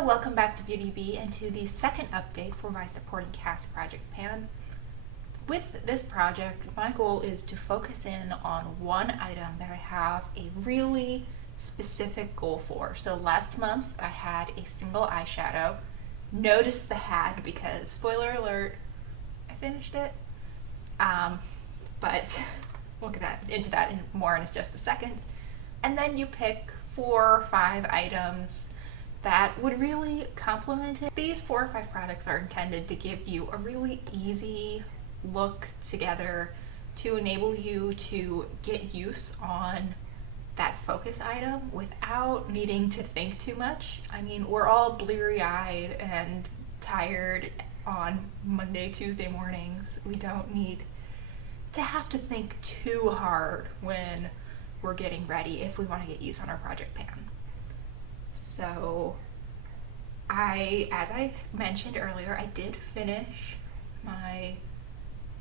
Hello, welcome back to Beauty Bee and to the second update for my supporting cast project pan. With this project, my goal is to focus in on one item that I have a really specific goal for. So last month I had a single eyeshadow. Notice the had because, spoiler alert, I finished it. But we'll get into that more in just a second. And then you pick 4 or 5 items that would really complement it. These 4 or 5 products are intended to give you a really easy look together to enable you to get use on that focus item without needing to think too much. I mean, we're all bleary-eyed and tired on Monday, Tuesday mornings. We don't need to have to think too hard when we're getting ready if we want to get use on our project pan. So as I mentioned earlier, I did finish my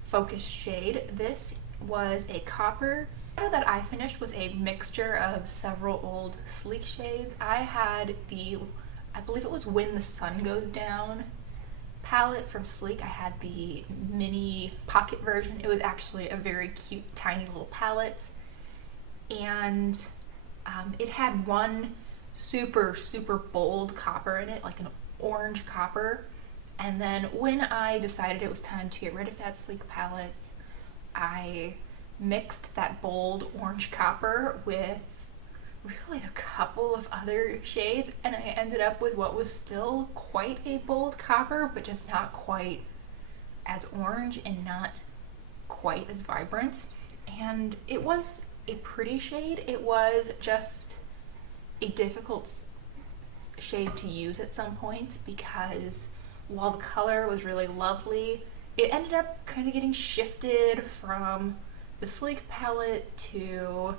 focus shade. This was a copper. The shadow that I finished was a mixture of several old sleek shades. I had I believe it was When the Sun Goes Down palette from Sleek. I had the mini pocket version. It was actually a very cute, tiny little palette. And it had one super bold copper in it, like an orange copper. And then when I decided it was time to get rid of that Sleek palette, I mixed that bold orange copper with really a couple of other shades, and I ended up with what was still quite a bold copper, but just not quite as orange and not quite as vibrant. And it was a pretty shade. It was just a difficult shade to use at some points because while the color was really lovely, it ended up kind of getting shifted from the Sleek palette to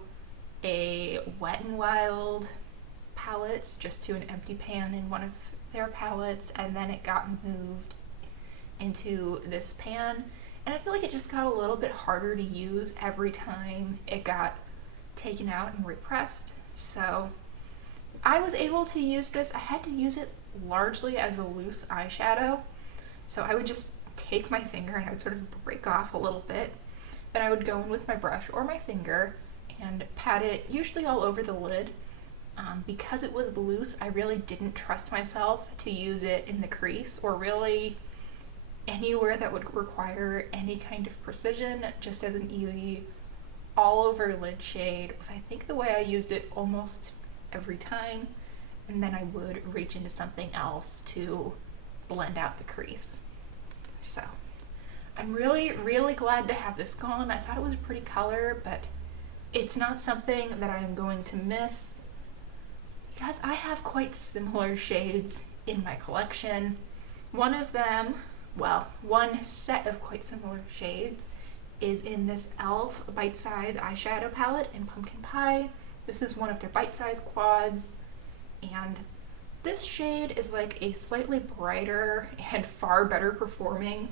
a Wet n Wild palette, just to an empty pan in one of their palettes, and then it got moved into this pan. And I feel like it just got a little bit harder to use every time it got taken out and repressed. So I was able to use this. I had to use it largely as a loose eyeshadow. So I would just take my finger and I would sort of break off a little bit. Then I would go in with my brush or my finger and pat it usually all over the lid. Because it was loose, I really didn't trust myself to use it in the crease or really anywhere that would require any kind of precision. Just as an easy all over lid shade was, I think, the way I used it almost every time, and then I would reach into something else to blend out the crease. So I'm really glad to have this gone. I thought it was a pretty color, but it's not something that I'm going to miss because I have quite similar shades in my collection. One of them, well, one set of quite similar shades is in this e.l.f. bite-size eyeshadow palette in Pumpkin Pie. This is one of their bite-size quads, and this shade is like a slightly brighter and far better performing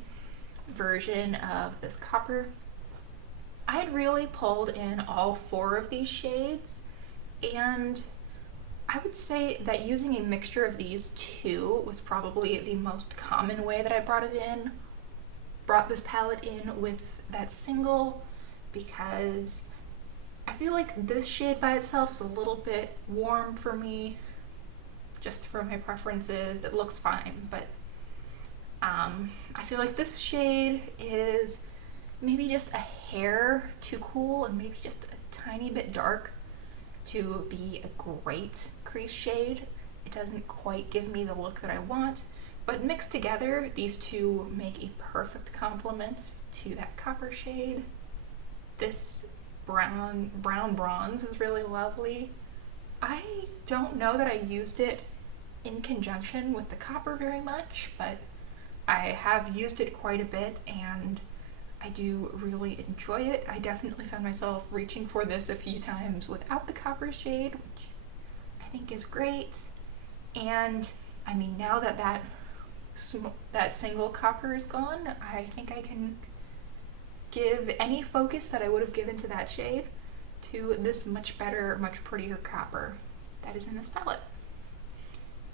version of this copper. I had really pulled in all 4 of these shades, and I would say that using a mixture of these 2 was probably the most common way that I brought this palette in with that single, because I feel like this shade by itself is a little bit warm for me, just for my preferences. It looks fine, but I feel like this shade is maybe just a hair too cool and maybe just a tiny bit dark to be a great crease shade. It doesn't quite give me the look that I want, but mixed together, these 2 make a perfect complement to that copper shade. This brown bronze is really lovely. I don't know that I used it in conjunction with the copper very much, but I have used it quite a bit and I do really enjoy it. I definitely found myself reaching for this a few times without the copper shade, which I think is great. And I mean, now that that single copper is gone, I think I can give any focus that I would have given to that shade to this much better, much prettier copper that is in this palette.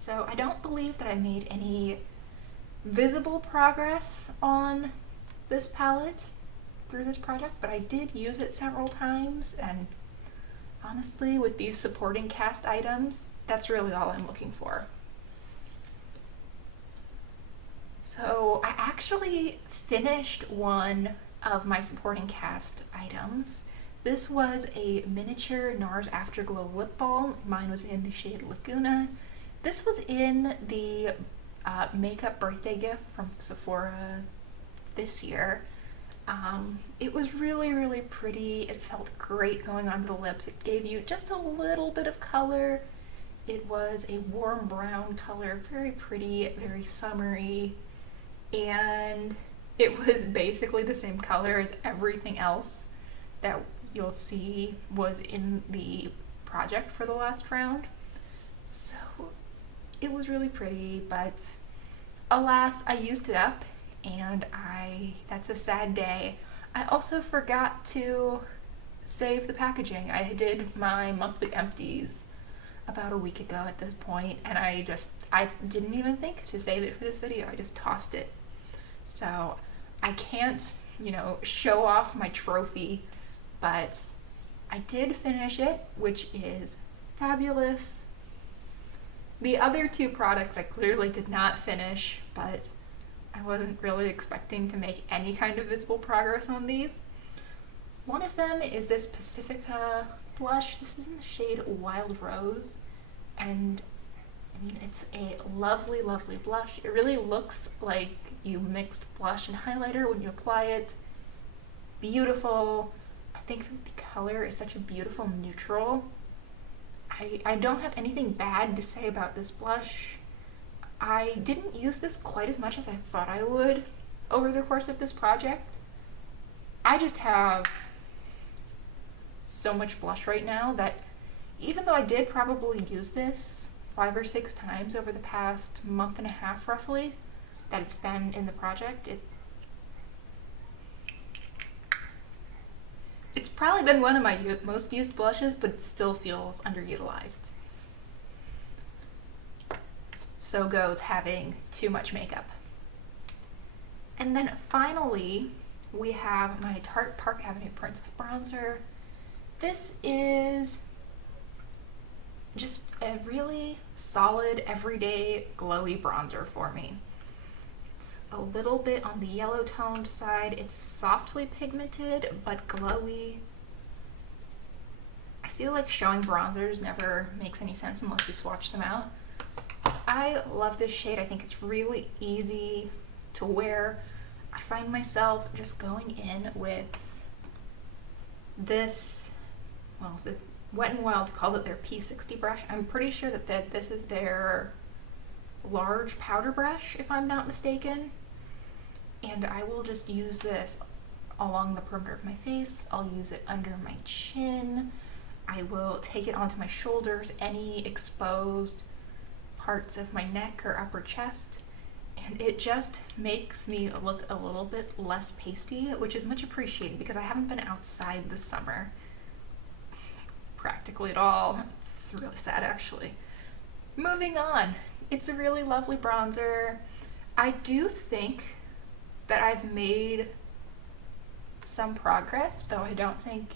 So I don't believe that I made any visible progress on this palette through this project, but I did use it several times, and honestly, with these supporting cast items, that's really all I'm looking for. So I actually finished one of my supporting cast items. This was a miniature Nars Afterglow lip balm. Mine was in the shade Laguna. This was in the makeup birthday gift from Sephora this year. It was really pretty. It felt great going onto the lips. It gave you just a little bit of color. It was a warm brown color, very pretty, very summery, and it was basically the same color as everything else that you'll see was in the project for the last round. So it was really pretty, but alas, I used it up, and that's a sad day. I also forgot to save the packaging. I did my monthly empties about a week ago at this point, and I didn't even think to save it for this video. I just tossed it. So I can't, show off my trophy, but I did finish it, which is fabulous. The other two products I clearly did not finish, but I wasn't really expecting to make any kind of visible progress on these. One of them is this Pacifica Blush. This is in the shade Wild Rose, and I mean, it's a lovely blush. It really looks like you mixed blush and highlighter when you apply it. Beautiful. I think the color is such a beautiful neutral. I don't have anything bad to say about this blush. I didn't use this quite as much as I thought I would over the course of this project. I just have so much blush right now that even though I did probably use this 5 or 6 times over the past month and a half roughly that it's been in the project, it's probably been one of my most used blushes, but it still feels underutilized. So goes having too much makeup. And then finally, we have my Tarte Park Avenue Princess Bronzer. This is just a really solid, everyday, glowy bronzer for me. It's a little bit on the yellow toned side. It's softly pigmented, but glowy. I feel like showing bronzers never makes any sense unless you swatch them out. I love this shade. I think it's really easy to wear. I find myself just going in with this, well, the Wet n Wild calls it their P60 brush. I'm pretty sure that this is their large powder brush, if I'm not mistaken. And I will just use this along the perimeter of my face. I'll use it under my chin. I will take it onto my shoulders, any exposed parts of my neck or upper chest, and it just makes me look a little bit less pasty, which is much appreciated because I haven't been outside this summer practically at all. It's really sad, actually. Moving on, it's a really lovely bronzer. I do think that I've made some progress, though I don't think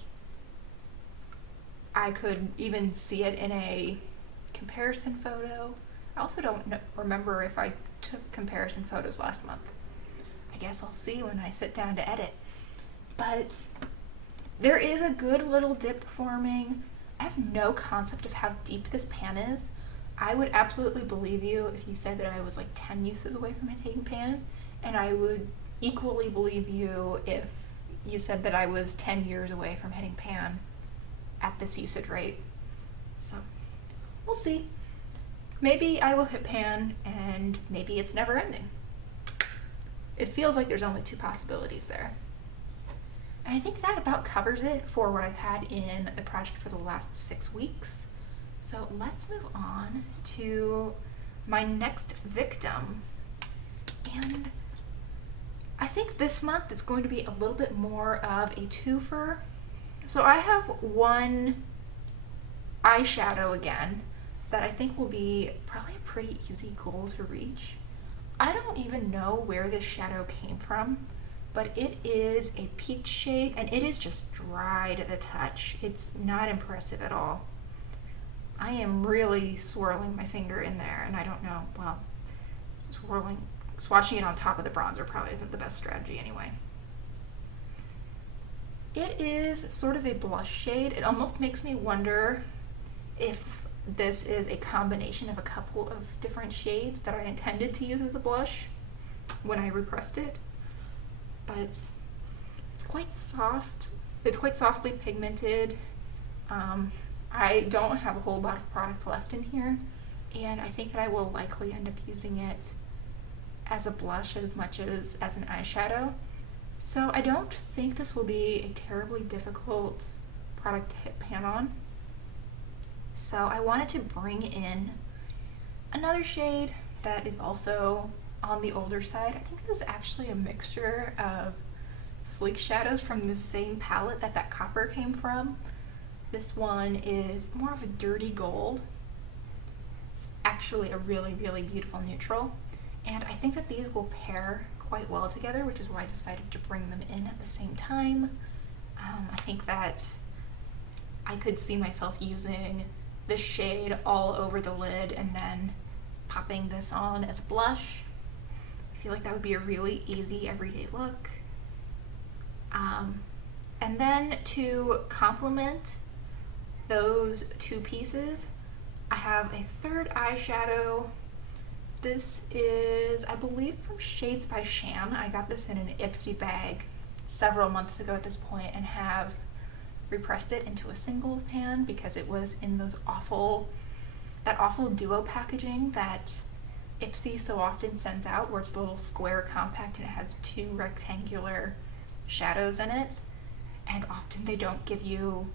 I could even see it in a comparison photo. I also don't remember if I took comparison photos last month. I guess I'll see when I sit down to edit. But there is a good little dip forming. I have no concept of how deep this pan is. I would absolutely believe you if you said that I was like 10 uses away from hitting pan, and I would equally believe you if you said that I was 10 years away from hitting pan at this usage rate. So we'll see. Maybe I will hit pan, and maybe it's never ending. It feels like there's only 2 possibilities there. And I think that about covers it for what I've had in the project for the last 6 weeks. So let's move on to my next victim. And I think this month it's going to be a little bit more of a twofer. So I have one eyeshadow again that I think will be probably a pretty easy goal to reach. I don't even know where this shadow came from, but it is a peach shade and it is just dry to the touch. It's not impressive at all. I am really swirling my finger in there, and I don't know, well, swatching it on top of the bronzer probably isn't the best strategy anyway. It is sort of a blush shade. It almost makes me wonder if this is a combination of a couple of different shades that I intended to use as a blush when I repressed it. But it's quite soft. It's quite softly pigmented. I don't have a whole lot of product left in here, and I think that I will likely end up using it as a blush as much as an eyeshadow. So I don't think this will be a terribly difficult product to hit pan on. So I wanted to bring in another shade that is also on the older side. I think this is actually a mixture of sleek shadows from the same palette that copper came from. This one is more of a dirty gold. It's actually a really, really beautiful neutral. And I think that these will pair quite well together, which is why I decided to bring them in at the same time. I think that I could see myself using this shade all over the lid and then popping this on as a blush. I feel like that would be a really easy everyday look. And then to complement those two pieces, I have a third eyeshadow. This is, I believe, from Shades by Shan. I got this in an Ipsy bag several months ago at this point and have repressed it into a single pan because it was in that awful duo packaging that Ipsy so often sends out, where it's the little square compact and it has two rectangular shadows in it, and often they don't give you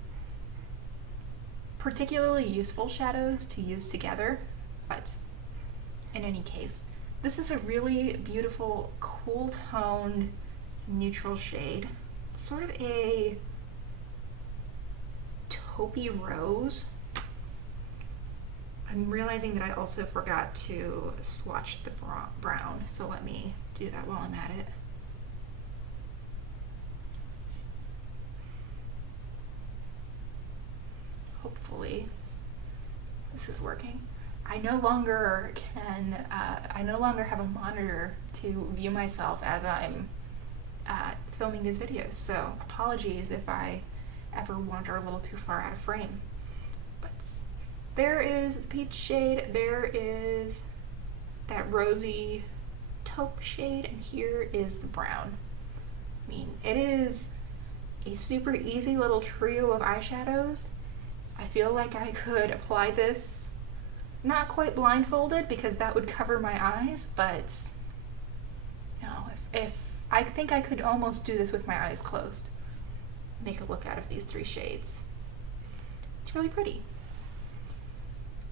particularly useful shadows to use together. But in any case, this is a really beautiful, cool toned neutral shade. It's sort of a taupey rose. I'm realizing that I also forgot to swatch the brown, so let me do that while I'm at it. Hopefully this is working. I no longer have a monitor to view myself as I'm filming these videos, so apologies if I ever wander a little too far out of frame. But there is the peach shade, there is that rosy taupe shade, and here is the brown. I mean, it is a super easy little trio of eyeshadows. I feel like I could apply this not quite blindfolded because that would cover my eyes, but you know, if I think I could almost do this with my eyes closed. Make a look out of these three shades. It's really pretty.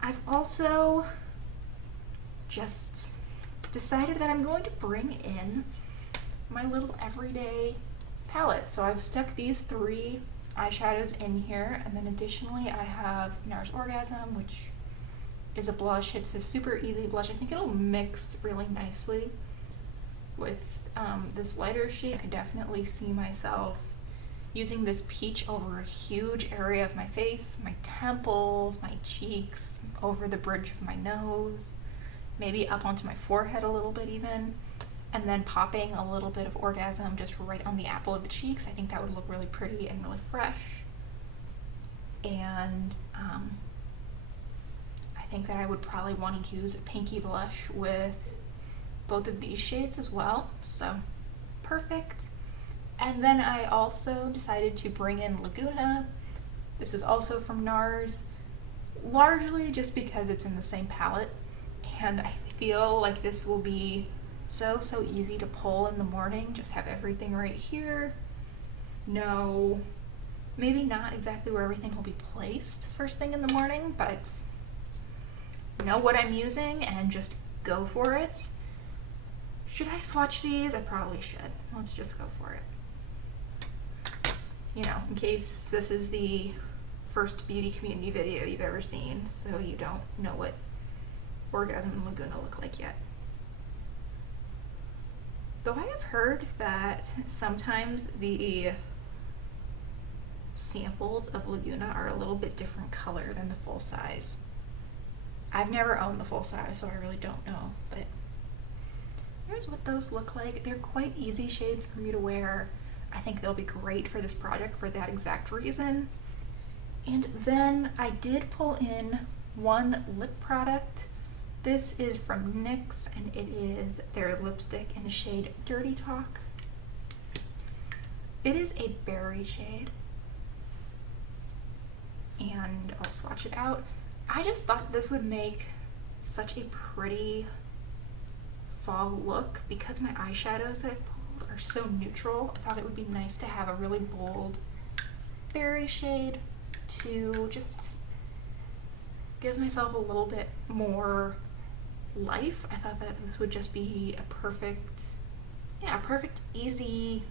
I've also just decided that I'm going to bring in my little everyday palette. So I've stuck these three eyeshadows in here, and then additionally I have Nars Orgasm, which is a blush. It's a super easy blush. I think it'll mix really nicely with this lighter shade. I could definitely see myself using this peach over a huge area of my face, my temples, my cheeks, over the bridge of my nose, maybe up onto my forehead a little bit even, and then popping a little bit of Orgasm just right on the apple of the cheeks. I think that would look really pretty and really fresh. And I think that I would probably want to use a pinky blush with both of these shades as well, so perfect. And then I also decided to bring in Laguna. This is also from Nars, largely just because it's in the same palette, and I feel like this will be so easy to pull in the morning. Just have everything right here. No, maybe not exactly where everything will be placed first thing in the morning, but know what I'm using and just go for it. Should I swatch these? I probably should. Let's just go for it. You know, in case this is the first beauty community video you've ever seen, so you don't know what Orgasm and Laguna look like yet. Though I have heard that sometimes the samples of Laguna are a little bit different color than the full size. I've never owned the full size, so I really don't know, but here's what those look like. They're quite easy shades for me to wear. I think they'll be great for this project for that exact reason. And then I did pull in one lip product. This is from NYX, and it is their lipstick in the shade Dirty Talk. It is a berry shade, and I'll swatch it out. I just thought this would make such a pretty fall look because my eyeshadows that I've pulled are so neutral. I thought it would be nice to have a really bold berry shade to just give myself a little bit more life. I thought that this would just be a perfect, easy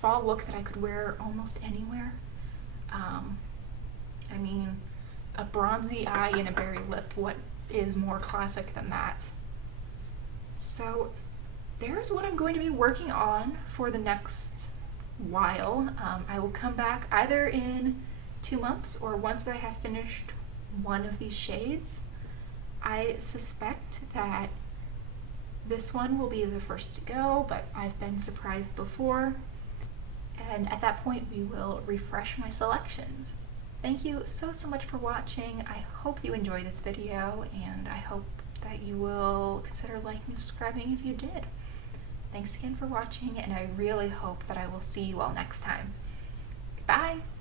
fall look that I could wear almost anywhere. I mean, a bronzy eye and a berry lip, what is more classic than that? So there's what I'm going to be working on for the next while. I will come back either in 2 months or once I have finished one of these shades. I suspect that this one will be the first to go, but I've been surprised before. And at that point, we will refresh my selections. Thank you so much for watching. I hope you enjoyed this video, and I hope that you will consider liking and subscribing if you did. Thanks again for watching, and I really hope that I will see you all next time. Goodbye!